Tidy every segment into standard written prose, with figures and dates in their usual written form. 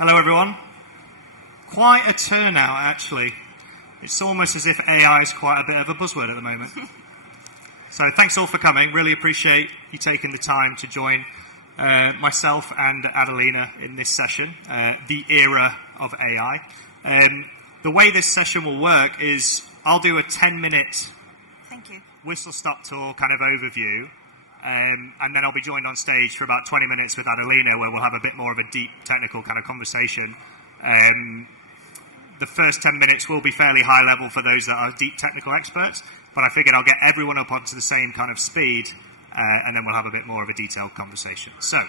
Hello, everyone. Quite a turnout, actually. It's almost as if AI is quite a bit of a buzzword at the moment. So thanks all for coming. Really appreciate you taking the time to join myself and Adelina in this session, the era of AI. The way this session will work is I'll do a 10-minute whistle-stop tour kind of overview, and then I'll be joined on stage for about 20 minutes with Adelina, where we'll have a bit more of a deep technical kind of conversation. The first 10 minutes will be fairly high level for those that are deep technical experts, but I figured I'll get everyone up onto the same kind of speed, and then we'll have a bit more of a detailed conversation. So,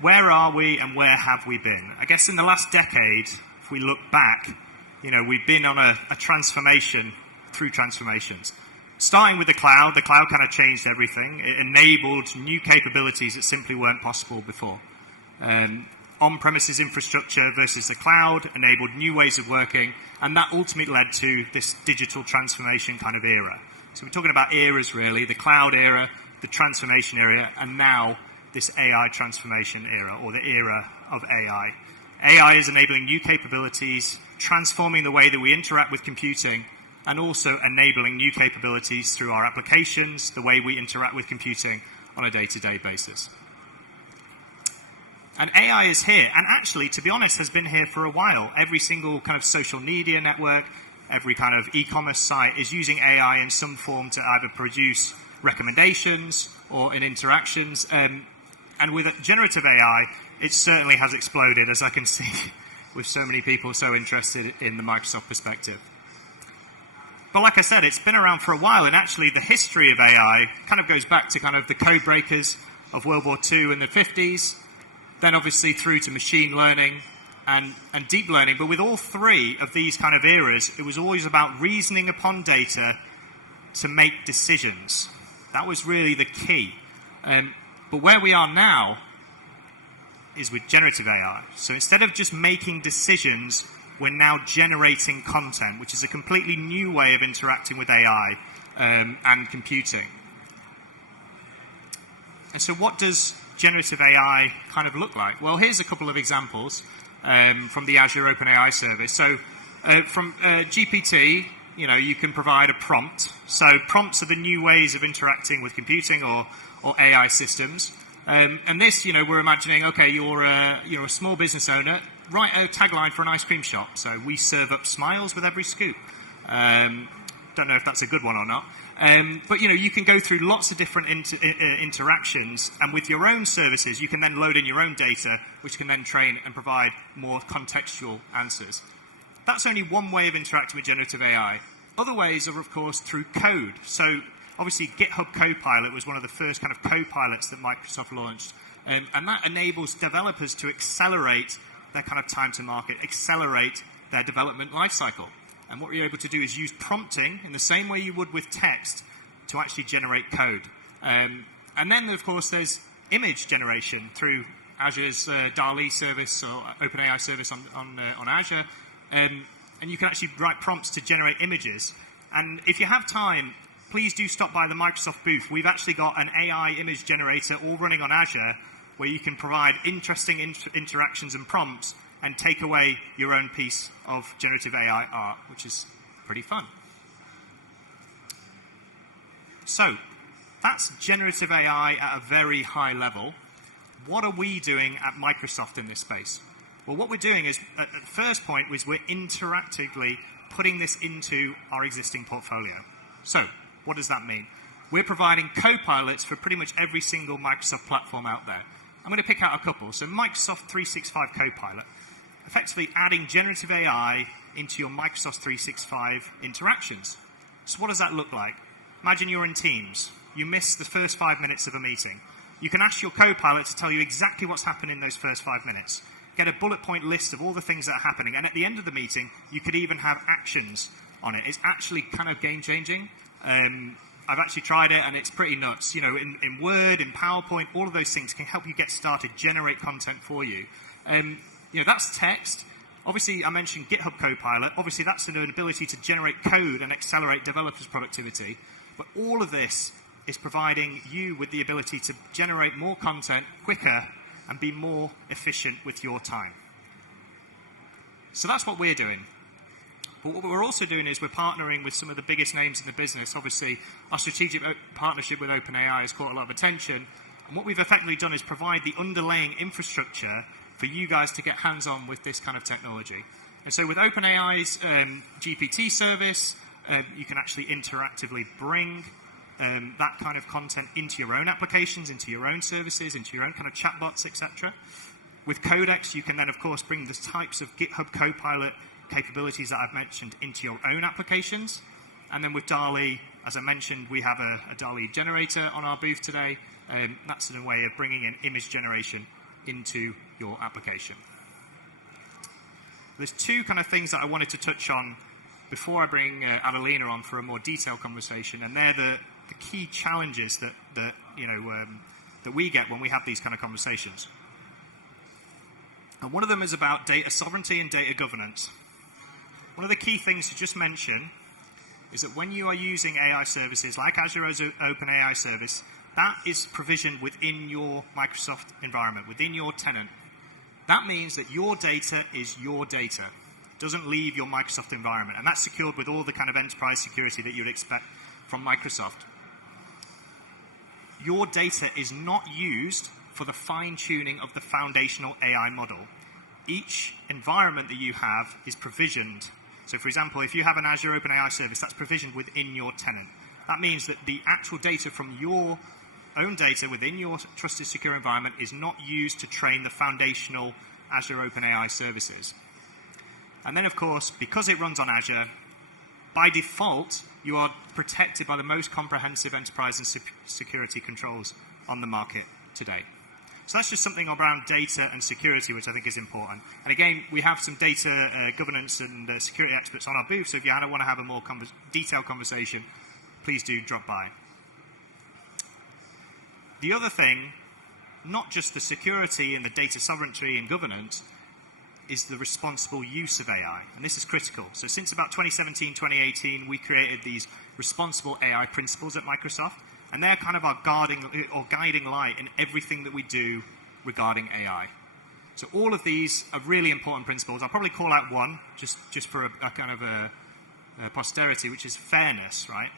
where are we and where have we been? I guess in the last decade, if we look back, you know, we've been on a transformation through transformations. Starting with the cloud kind of changed everything. It enabled new capabilities that simply weren't possible before. On-premises infrastructure versus the cloud enabled new ways of working, and that ultimately led to this digital transformation kind of era. So we're talking about eras really, the cloud era, the transformation era, and now this AI transformation era, or the era of AI. AI is enabling new capabilities, transforming the way that we interact with computing, and also enabling new capabilities through our applications, the way we interact with computing on a day-to-day basis. And AI is here, and actually, to be honest, has been here for a while. Every single kind of social media network, every kind of e-commerce site is using AI in some form to either produce recommendations or in interactions. And with generative AI, it certainly has exploded, as I can see, with so many people so interested in the Microsoft perspective. But like I said, it's been around for a while, and actually the history of AI kind of goes back to kind of the code breakers of World War II in the 50s, then obviously through to machine learning and deep learning. But with all three of these kind of eras, it was always about reasoning upon data to make decisions. That was really the key. But where we are now is with generative AI. So instead of just making decisions, we're now generating content, which is a completely new way of interacting with AI and computing. And so what does generative AI kind of look like? Well, here's a couple of examples from the Azure OpenAI service. So from GPT, you know, you can provide a prompt. So prompts are the new ways of interacting with computing or AI systems. And this, you know, we're imagining, okay, you're a small business owner, write a tagline for an ice cream shop. So we serve up smiles with every scoop. Don't know if that's a good one or not. But, you know, you can go through lots of different interactions, and with your own services, you can then load in your own data, which can then train and provide more contextual answers. That's only one way of interacting with generative AI. Other ways are, of course, through code. So obviously, GitHub Copilot was one of the first kind of copilots that Microsoft launched, and that enables developers to accelerate their kind of time to market, accelerate their development lifecycle. And what you're able to do is use prompting in the same way you would with text to actually generate code. And then, of course, there's image generation through Azure's DALL-E service or OpenAI service on Azure. And you can actually write prompts to generate images. And if you have time, please do stop by the Microsoft booth. We've actually got an AI image generator all running on Azure where you can provide interesting interactions and prompts and take away your own piece of generative AI art, which is pretty fun. So, that's generative AI at a very high level. What are we doing at Microsoft in this space? Well, what we're doing is, at the first point, was we're interactively putting this into our existing portfolio. So, what does that mean? We're providing copilots for pretty much every single Microsoft platform out there. I'm going to pick out a couple. So, Microsoft 365 Copilot. Effectively adding generative AI into your Microsoft 365 interactions. So what does that look like? Imagine you're in Teams. You miss the first 5 minutes of a meeting. You can ask your Copilot to tell you exactly what's happened in those first 5 minutes. Get a bullet point list of all the things that are happening. And at the end of the meeting, you could even have actions on it. It's actually kind of game-changing. I've actually tried it, and it's pretty nuts. You know, in Word, in PowerPoint, all of those things can help you get started, generate content for you. You know, that's text. Obviously, I mentioned GitHub Copilot. Obviously, that's an ability to generate code and accelerate developers' productivity. But all of this is providing you with the ability to generate more content quicker and be more efficient with your time. So that's what we're doing. But what we're also doing is we're partnering with some of the biggest names in the business. Obviously, our strategic partnership with OpenAI has caught a lot of attention. And what we've effectively done is provide the underlying infrastructure for you guys to get hands-on with this kind of technology. And so with OpenAI's GPT service, you can actually interactively bring that kind of content into your own applications, into your own services, into your own kind of chatbots, etc. With Codex, you can then, of course, bring the types of GitHub Copilot capabilities that I've mentioned into your own applications. And then with DALL-E, as I mentioned, we have a DALL-E generator on our booth today. That's a way of bringing in image generation into your application. There's two kind of things that I wanted to touch on before I bring Adelina on for a more detailed conversation, and they're the key challenges that we get when we have these kind of conversations. And one of them is about data sovereignty and data governance. One of the key things to just mention is that when you are using AI services like Azure's OpenAI service, that is provisioned within your Microsoft environment, within your tenant. That means that your data is your data. It doesn't leave your Microsoft environment, and that's secured with all the kind of enterprise security that you'd expect from Microsoft. Your data is not used for the fine-tuning of the foundational AI model. Each environment that you have is provisioned. So, for example, if you have an Azure OpenAI service, that's provisioned within your tenant. That means that the actual data from your own data within your trusted secure environment is not used to train the foundational Azure OpenAI services. And then, of course, because it runs on Azure, by default, you are protected by the most comprehensive enterprise and security controls on the market today. So that's just something around data and security, which I think is important. And again, we have some data governance and security experts on our booth, so if you want to have a more detailed conversation, please do drop by. The other thing, not just the security and the data sovereignty and governance, is the responsible use of AI. And this is critical. So since about 2017, 2018, we created these responsible AI principles at Microsoft. And they're kind of our guiding light in everything that we do regarding AI. So all of these are really important principles. I'll probably call out one, just for a kind of a posterity, which is fairness, right?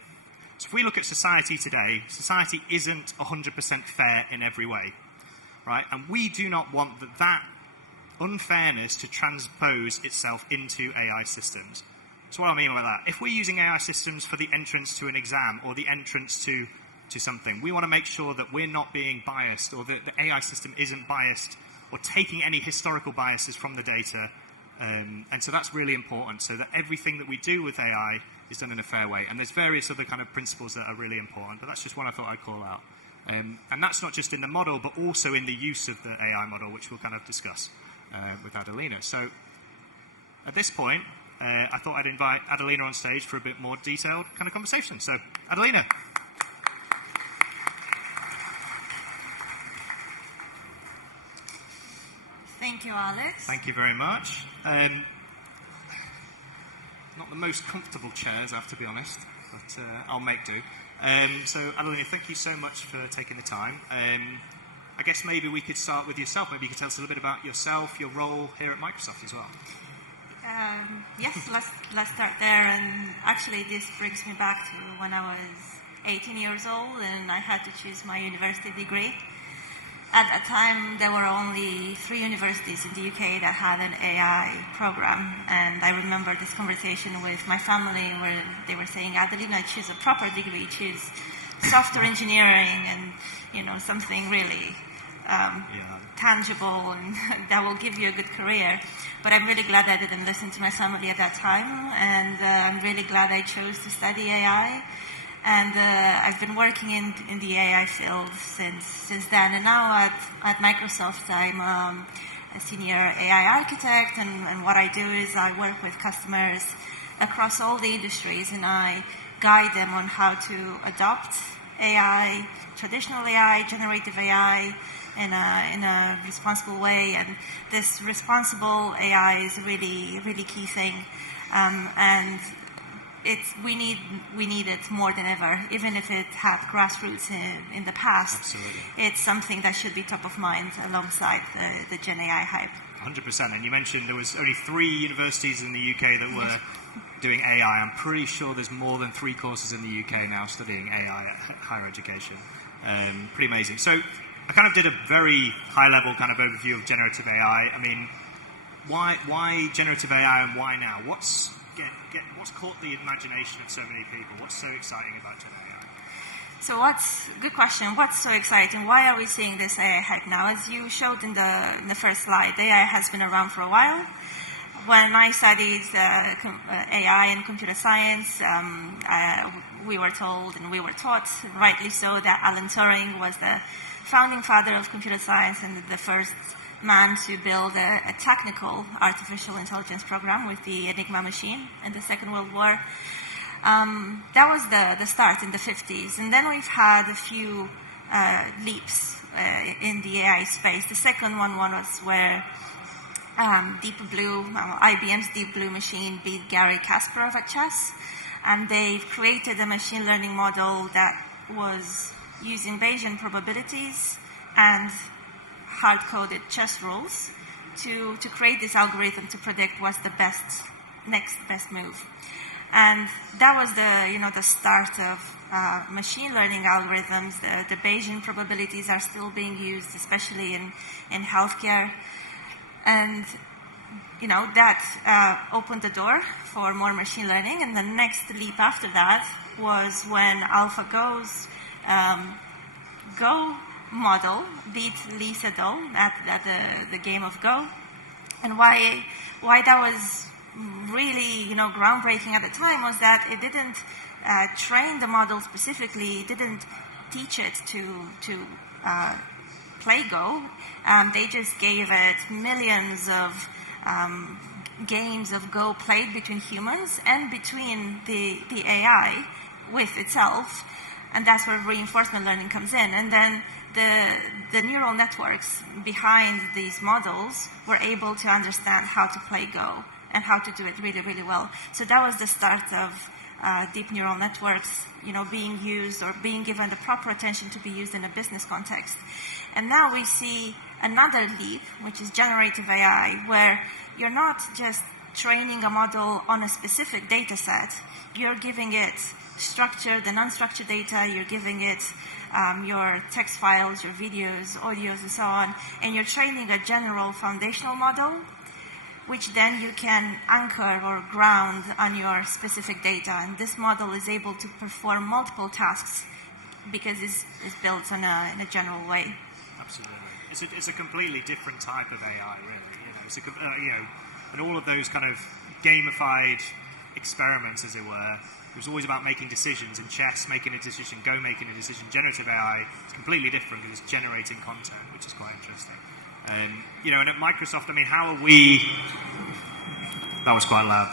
So if we look at society today, society isn't 100% fair in every way, right? And we do not want that unfairness to transpose itself into AI systems. So what I mean by that, if we're using AI systems for the entrance to an exam or the entrance to something, we want to make sure that we're not being biased, or that the AI system isn't biased or taking any historical biases from the data. And so that's really important, so that everything that we do with AI is done in a fair way. And there's various other kind of principles that are really important, but that's just one I thought I'd call out. And that's not just in the model, but also in the use of the AI model, which we'll kind of discuss with Adelina. So at this point, I thought I'd invite Adelina on stage for a bit more detailed kind of conversation. So, Adelina. Thank you, Alex. Thank you very much. Not the most comfortable chairs, I have to be honest, but I'll make do. So, Adelina, thank you so much for taking the time. I guess maybe we could start with yourself. Maybe you could tell us a little bit about yourself, your role here at Microsoft as well. Yes, let's start there. And actually, this brings me back to when I was 18 years old and I had to choose my university degree. At that time, there were only 3 universities in the UK that had an AI program. And I remember this conversation with my family where they were saying, Adelina, choose a proper degree, choose software engineering and, something really tangible and that will give you a good career. But I'm really glad I didn't listen to my family at that time. And I'm really glad I chose to study AI. And I've been working in the AI field since then. And now at Microsoft, I'm a senior AI architect. And what I do is I work with customers across all the industries, and I guide them on how to adopt AI, traditional AI, generative AI, in a responsible way. And this responsible AI is a really, really key thing. And we need it more than ever, even if it had grassroots in the past. Absolutely. It's something that should be top of mind alongside the Gen AI hype. 100%. And you mentioned there was only 3 universities in the UK that were doing AI. I'm pretty sure there's more than 3 courses in the UK now studying AI at higher education. Pretty amazing. So I kind of did a very high-level kind of overview of generative AI. I mean, why generative AI and why now? What's caught the imagination of so many people? What's so exciting about Gen AI? So good question. What's so exciting? Why are we seeing this AI hype now? As you showed in the first slide, AI has been around for a while. When I studied AI and computer science, we were told and we were taught, rightly so, that Alan Turing was the founding father of computer science and the first man to build a technical artificial intelligence program with the Enigma machine in the Second World War. That was the start in the 50s. And then we've had a few leaps in the AI space. The second one was where Deep Blue, IBM's Deep Blue machine beat Garry Kasparov at chess. And they've created a machine learning model that was using Bayesian probabilities and hard-coded chess rules to create this algorithm to predict what's the next best move. And that was the start of machine learning algorithms. The Bayesian probabilities are still being used, especially in healthcare. And that opened the door for more machine learning. And the next leap after that was when AlphaGo's Go model beat Lee Sedol at the game of Go. And why that was really groundbreaking at the time was that it didn't train the model specifically. It didn't teach it to play Go. They just gave it millions of games of Go played between humans and between the AI with itself. And that's where reinforcement learning comes in. And then the neural networks behind these models were able to understand how to play Go and how to do it really, really well. So that was the start of deep neural networks, being used or being given the proper attention to be used in a business context. And now we see another leap, which is generative AI, where you're not just training a model on a specific data set. You're giving it structured and unstructured data. You're giving it your text files, your videos, audios, and so on. And you're training a general foundational model, which then you can anchor or ground on your specific data. And this model is able to perform multiple tasks because it's built in a general way. Absolutely. It's a completely different type of AI, really. It's and all of those kind of gamified experiments, as it were. It was always about making decisions in chess, making a decision, Go making a decision. Generative AI is completely different because it's generating content, which is quite interesting. And at Microsoft, how are we... That was quite loud.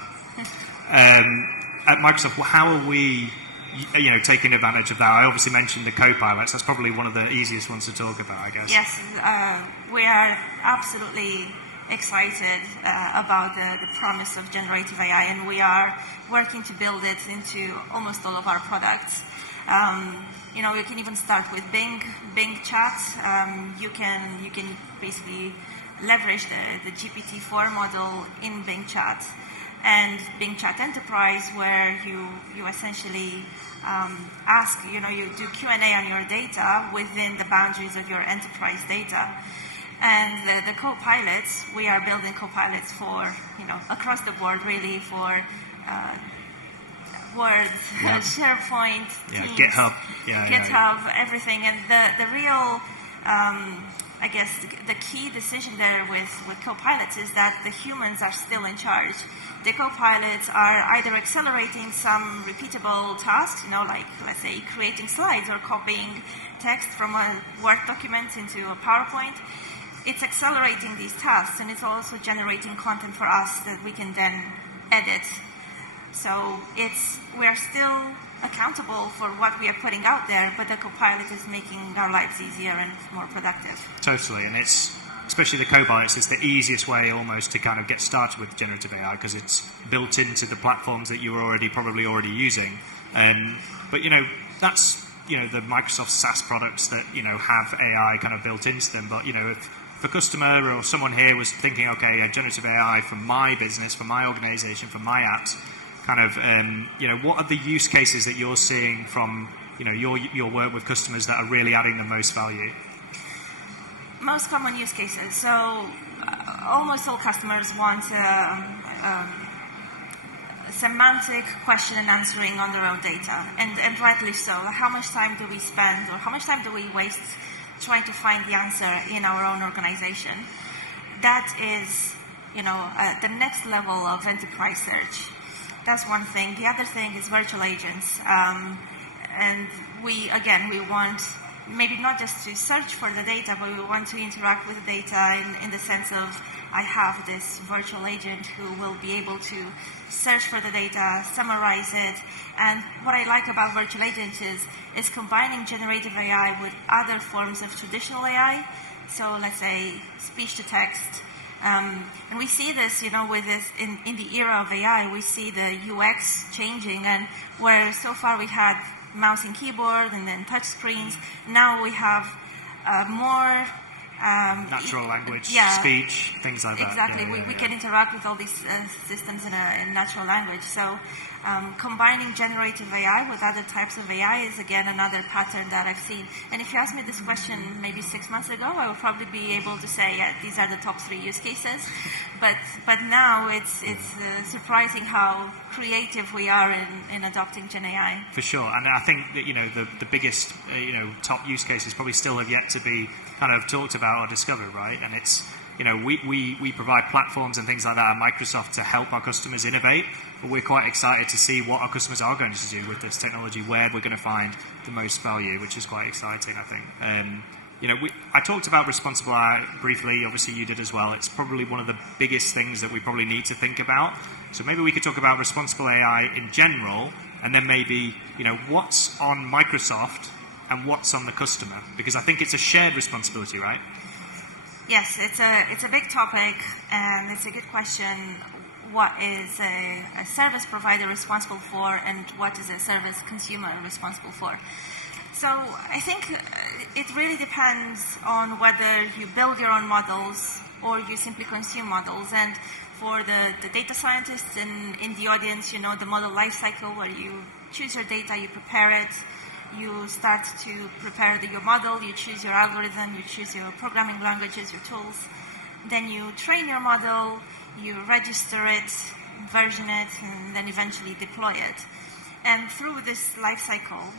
At Microsoft, how are we, taking advantage of that? I obviously mentioned the co-pilots. That's probably one of the easiest ones to talk about, I guess. Yes, we are absolutely excited about the promise of generative AI, and we are working to build it into almost all of our products. You can even start with Bing Chat. You can basically leverage the GPT-4 model in Bing Chat and Bing Chat Enterprise, where you essentially ask, you do Q&A on your data within the boundaries of your enterprise data. And the co-pilots, we are building co-pilots for, across the board, really, for Word, SharePoint, Teams, GitHub, everything. And the real, I guess, the key decision there with co-pilots is that the humans are still in charge. The co-pilots are either accelerating some repeatable tasks, like, let's say, creating slides or copying text from a Word document into a PowerPoint. It's accelerating these tasks, and it's also generating content for us that we can then edit. So we're still accountable for what we are putting out there, but the co-pilot is making our lives easier and more productive. Totally, and it's especially the copilots, is the easiest way almost to kind of get started with generative AI because it's built into the platforms that you're probably already using. But that's the Microsoft SaaS products that have AI kind of built into them. But if a customer or someone here was thinking, okay, generative AI for my business, for my organization, for my apps, kind of what are the use cases that you're seeing from your work with customers that are really adding the most value? Most common use cases. So almost all customers want semantic question and answering on their own data, and rightly so. How much time do we spend, or how much time do we waste trying to find the answer in our own organization? That is, the next level of enterprise search. That's one thing. The other thing is virtual agents, and we want maybe not just to search for the data, but we want to interact with the data in the sense of, I have this virtual agent who will be able to search for the data, summarize it. And what I like about virtual agents is combining generative AI with other forms of traditional AI. So let's say speech to text. And we see this, with this in the era of AI, we see the UX changing, and where so far we had mouse and keyboard and then touch screens, now we have more natural language, speech, things like that. Exactly. We can interact with all these systems in natural language. So combining generative AI with other types of AI is, again, another pattern that I've seen. And if you asked me this question maybe 6 months ago, I would probably be able to say, yeah, these are the top 3 use cases. But now it's surprising how creative we are in adopting Gen AI. For sure. And I think that the biggest top use cases probably still have yet to be kind of talked about or discovered, right? And it's we provide platforms and things like that at Microsoft to help our customers innovate, but we're quite excited to see what our customers are going to do with this technology, where we're going to find the most value, which is quite exciting, I think. I talked about responsible AI briefly, obviously you did as well. It's probably one of the biggest things that we probably need to think about. So maybe we could talk about responsible AI in general, and then maybe, what's on Microsoft and what's on the customer, because I think it's a shared responsibility, right? Yes, it's a big topic, and it's a good question. What is a service provider responsible for, and what is a service consumer responsible for? So I think it really depends on whether you build your own models or you simply consume models. And for the data scientists in the audience, the model lifecycle, where you choose your data, you prepare it, you start to prepare your model, you choose your algorithm, you choose your programming languages, your tools. Then you train your model, you register it, version it, and then eventually deploy it. And through this life cycle,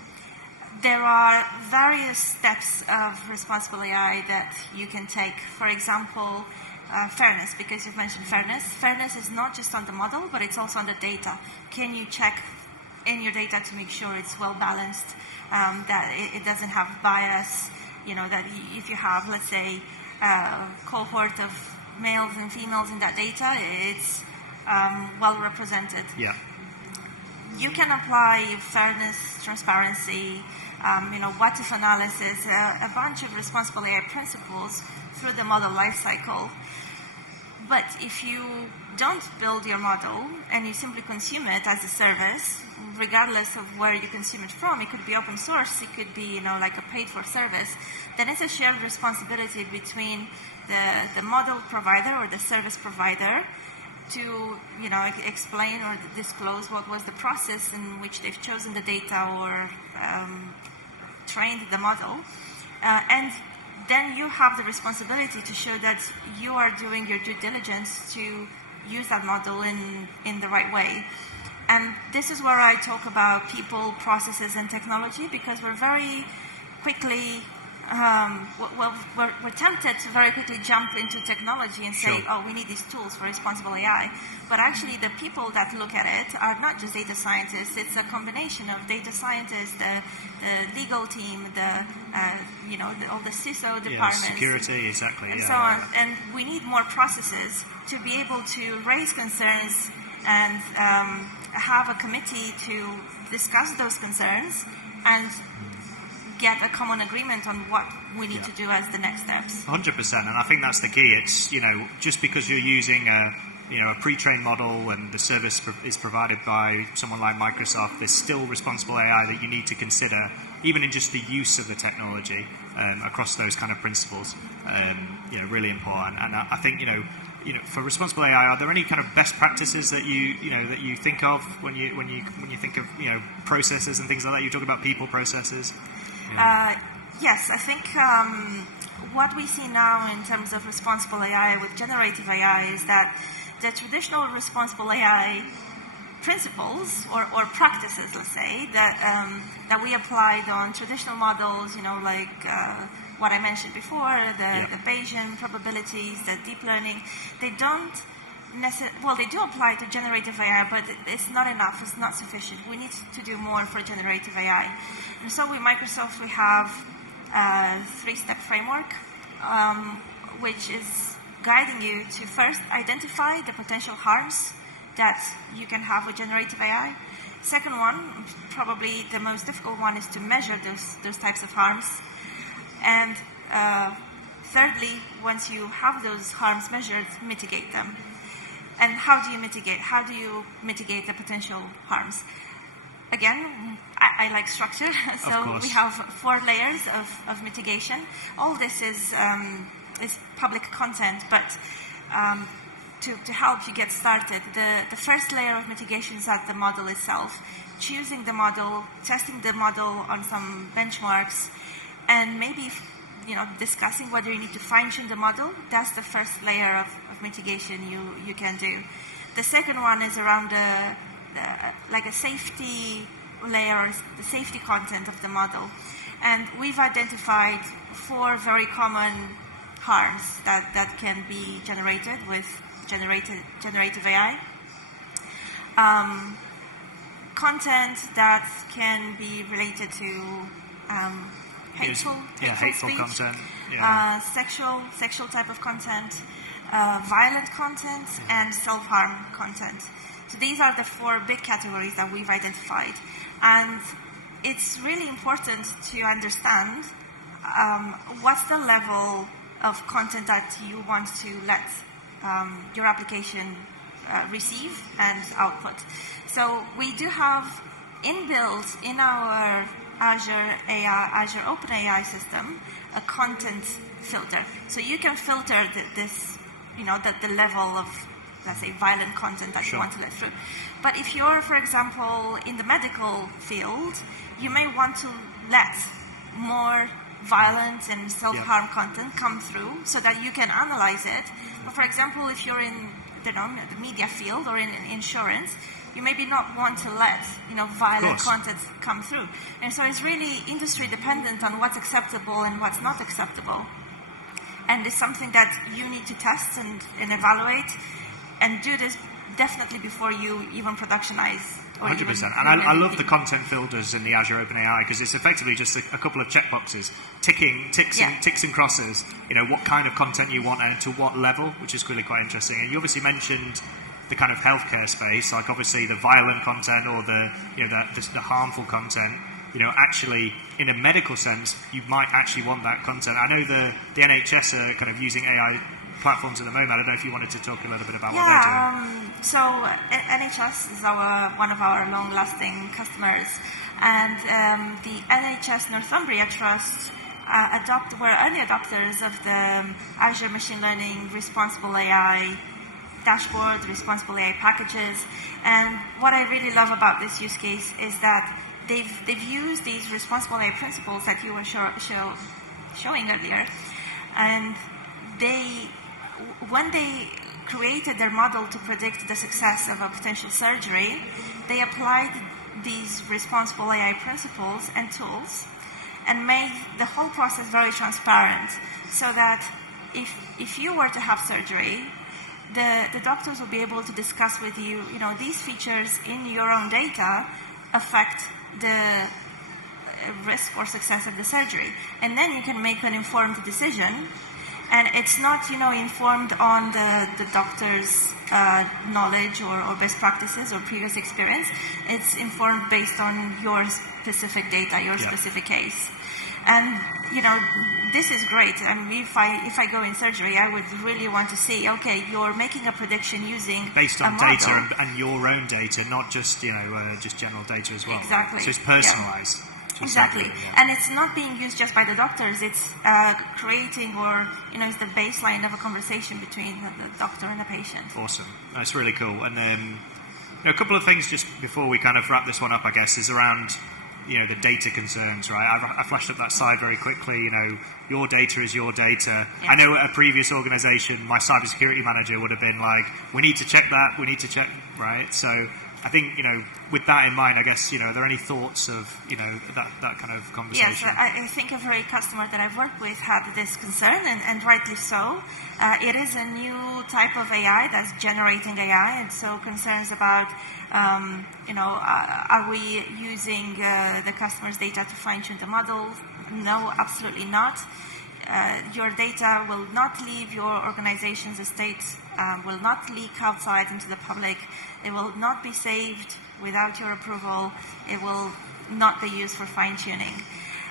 there are various steps of responsible AI that you can take. For example, fairness, because you've mentioned fairness. Fairness is not just on the model, but it's also on the data. Can you check in your data to make sure it's well balanced, that it doesn't have bias, that if you have, let's say, a cohort of males and females in that data, it's well represented. Yeah. You can apply fairness, transparency, what-if analysis, a bunch of responsible AI principles through the model lifecycle. But if you don't build your model and you simply consume it as a service, regardless of where you consume it from, it could be open source, it could be, like a paid-for service, then it's a shared responsibility between the model provider or the service provider to, explain or disclose what was the process in which they've chosen the data or trained the model. And then you have the responsibility to show that you are doing your due diligence to use that model in the right way. And this is where I talk about people, processes, and technology, because we're very quickly we're tempted to very quickly jump into technology and say, Sure. oh, we need these tools for responsible AI. But actually, the people that look at it are not just data scientists. It's a combination of data scientists, the legal team, all the CISO departments. Security, exactly. And so on. And we need more processes to be able to raise concerns and have a committee to discuss those concerns and get a common agreement on what we need to do as the next steps. 100%, and I think that's the key. It's, just because you're using a pre-trained model and the service is provided by someone like Microsoft, there's still responsible AI that you need to consider, even in just the use of the technology across those kind of principles. Really important. And I think for responsible AI, are there any kind of best practices that you think of when you think of processes and things like that? You talk about people processes. Yes, I think what we see now in terms of responsible AI with generative AI is that the traditional responsible AI principles or practices, let's say, that we applied on traditional models, like what I mentioned before, the Bayesian probabilities, the deep learning, they don't they do apply to generative AI, but it's not enough, it's not sufficient. We need to do more for generative AI. And so with Microsoft, we have a 3-step framework, which is guiding you to first identify the potential harms that you can have with generative AI. Second one, probably the most difficult one, is to measure those types of harms. And thirdly, once you have those harms measured, mitigate them. And how do you mitigate? How do you mitigate the potential harms? Again, I like structure, so we have 4 layers of mitigation. All this is public content, but to help you get started, the first layer of mitigation is at the model itself. Choosing the model, testing the model on some benchmarks, and maybe discussing whether you need to fine-tune the model. That's the first layer of mitigation you can do. The second one is around like a safety layer, the safety content of the model. And we've identified 4 very common harms that can be generated with generative AI. Content that can be related to hateful speech, content, sexual type of content, violent content, and self-harm content. So these are the 4 big categories that we've identified. And it's really important to understand what's the level of content that you want to let your application receive and output. So we do have inbuilt in our Azure OpenAI system a content filter. So you can filter this, the level of, let's say, violent content that you want to let through. But if you're, for example, in the medical field, you may want to let more violent and self-harm content come through so that you can analyze it. For example, if you're in the media field or in insurance, you maybe not want to let violent content come through. And so it's really industry dependent on what's acceptable and what's not acceptable. And it's something that you need to test and evaluate, and do this definitely before you even productionize. 100%. And I love the content filters in the Azure OpenAI, because it's effectively just a couple of checkboxes, ticks and crosses, what kind of content you want and to what level, which is really quite interesting. And you obviously mentioned the kind of healthcare space, like obviously the violent content or the harmful content. Actually, in a medical sense, you might actually want that content. I know the NHS are kind of using AI platforms at the moment. I don't know if you wanted to talk a little bit about what they're doing. So NHS is one of our long-lasting customers, and the NHS Northumbria Trust were early adopters of the Azure Machine Learning Responsible AI dashboard, Responsible AI packages. And what I really love about this use case is that they've used these responsible AI principles that you were showing earlier, and when they created their model to predict the success of a potential surgery, they applied these responsible AI principles and tools and made the whole process very transparent, so that if you were to have surgery, the doctors will be able to discuss with you, these features in your own data affect the risk or success of the surgery. And then you can make an informed decision. And it's not, informed on the doctor's knowledge or best practices or previous experience. It's informed based on your specific data, your specific case. And, this is great. I mean, if I go in surgery, I would really want to see, okay, you're making a prediction using based on a model. data and your own data, not just, just general data as well. Exactly. So it's personalized. Yeah. Exactly. And it's not being used just by the doctors. It's creating it's the baseline of a conversation between the doctor and the patient. Awesome. That's really cool. And a couple of things just before we kind of wrap this one up, I guess, is around the data concerns, right? I flashed up that slide very quickly. Your data is your data. Yeah. I know at a previous organization, my cybersecurity manager would have been like, we need to check that, right? So I think, with that in mind, I guess, are there any thoughts of, that kind of conversation? Yes, I think every customer that I've worked with had this concern, and rightly so. It is a new type of AI that's generating AI, and so concerns about, are we using the customer's data to fine-tune the model? No, absolutely not. Your data will not leave your organization's estate, will not leak outside into the public. It will not be saved without your approval. It will not be used for fine-tuning.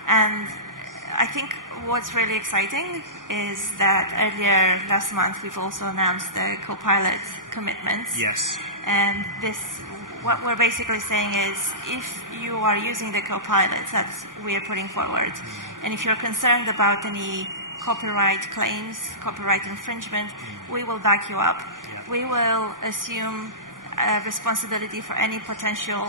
And I think what's really exciting is that earlier last month we've also announced the Copilot commitments. Yes. And what we're basically saying is, if you are using the Copilot that we are putting forward, and if you're concerned about any copyright claims, copyright infringement, we will back you up. Yeah. We will assume responsibility for any potential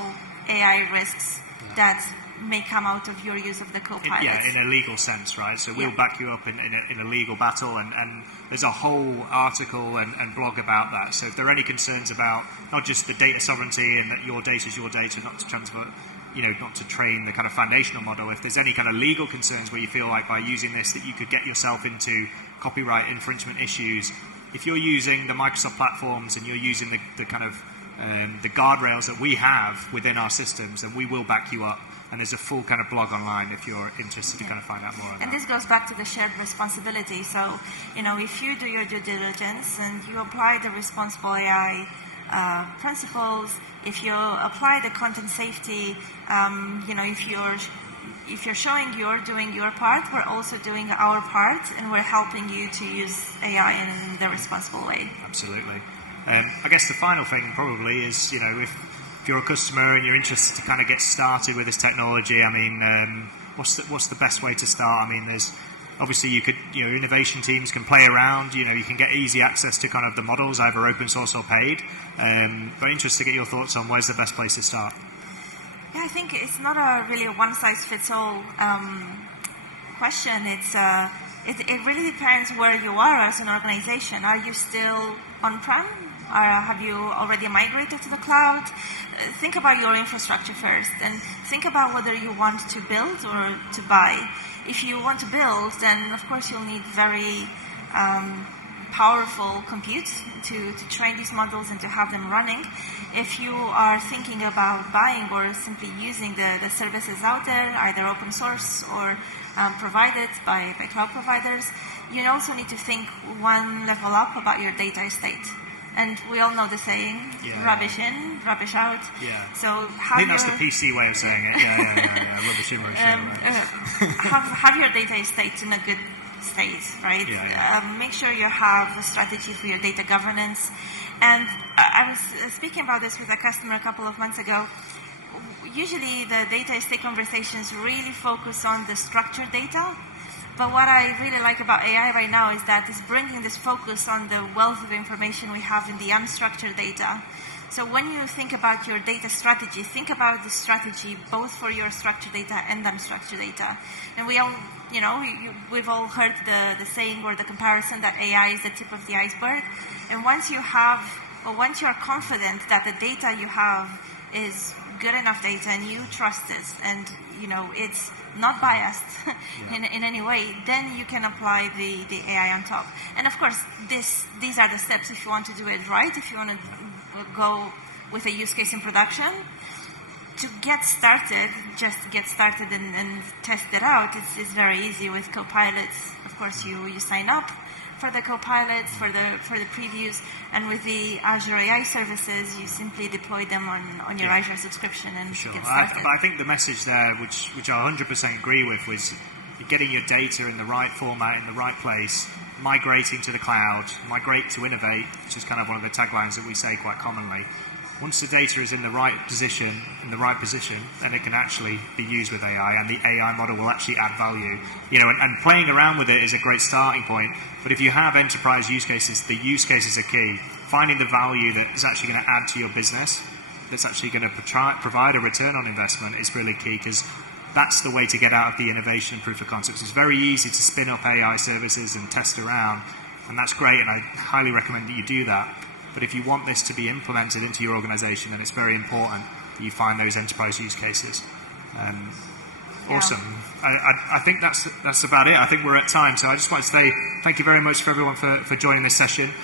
AI risks that may come out of your use of the Copilot. In a legal sense, right? So we'll back you up in a legal battle, and there's a whole article and blog about that. So if there are any concerns about not just the data sovereignty and that your data is your data, not to transfer, not to train the kind of foundational model, if there's any kind of legal concerns where you feel like by using this that you could get yourself into copyright infringement issues, if you're using the Microsoft platforms and you're using the kind of the guardrails that we have within our systems, then we will back you up. And there's a full kind of blog online if you're interested to kind of find out more on that. And this goes back to the shared responsibility. So, if you do your due diligence and you apply the responsible AI principles, if you apply the content safety, if you're showing you're doing your part, we're also doing our part, and we're helping you to use AI in the responsible way. Absolutely. I guess the final thing probably is, if you're a customer and you're interested to kind of get started with this technology, I mean, what's the best way to start? I mean, there's obviously innovation teams can play around. You can get easy access to kind of the models, either open source or paid. But interested to get your thoughts on where's the best place to start. Yeah, I think it's not really a one-size-fits-all question. It really depends where you are as an organization. Are you still on-prem? Have you already migrated to the cloud? Think about your infrastructure first, and think about whether you want to build or to buy. If you want to build, then of course you'll need very powerful compute to train these models and to have them running. If you are thinking about buying or simply using the services out there, either open source or provided by cloud providers, you also need to think one level up about your data estate. And we all know the saying, rubbish in, rubbish out. Yeah. So I think that's the PC way of saying it. Yeah. Rubbish in, rubbish out. Have your data estate in a good state, right? Make sure you have a strategy for your data governance. And I was speaking about this with a customer a couple of months ago. Usually the data estate conversations really focus on the structured data. But what I really like about AI right now is that it's bringing this focus on the wealth of information we have in the unstructured data. So when you think about your data strategy, think about the strategy both for your structured data and unstructured data. And we all, we've all heard the saying or the comparison that AI is the tip of the iceberg. And once you're confident that the data you have is good enough data and you trust it, and it's not biased in any way, then you can apply the AI on top. And of course, these are the steps if you want to do it right, if you want to go with a use case in production. To get started, just get started and test it out, it's very easy with Copilots. Of course, you sign up for the Copilots, for the previews, and with the Azure AI services, you simply deploy them on your Azure subscription and get started. But I think the message there, which I 100% agree with, was getting your data in the right format, in the right place, migrating to the cloud, migrate to innovate, which is kind of one of the taglines that we say quite commonly. Once the data is in the right position, then it can actually be used with AI, and the AI model will actually add value. And playing around with it is a great starting point. But if you have enterprise use cases, the use cases are key. Finding the value that is actually going to add to your business, that's actually going to provide a return on investment is really key, because that's the way to get out of the innovation and proof of concepts. It's very easy to spin up AI services and test around, and that's great, and I highly recommend that you do that. But if you want this to be implemented into your organization, then it's very important that you find those enterprise use cases. Awesome. I think that's about it. I think we're at time. So I just want to say thank you very much for everyone for joining this session.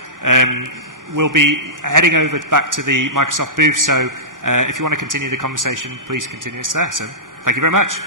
We'll be heading over back to the Microsoft booth. So if you want to continue the conversation, please continue us there. So thank you very much.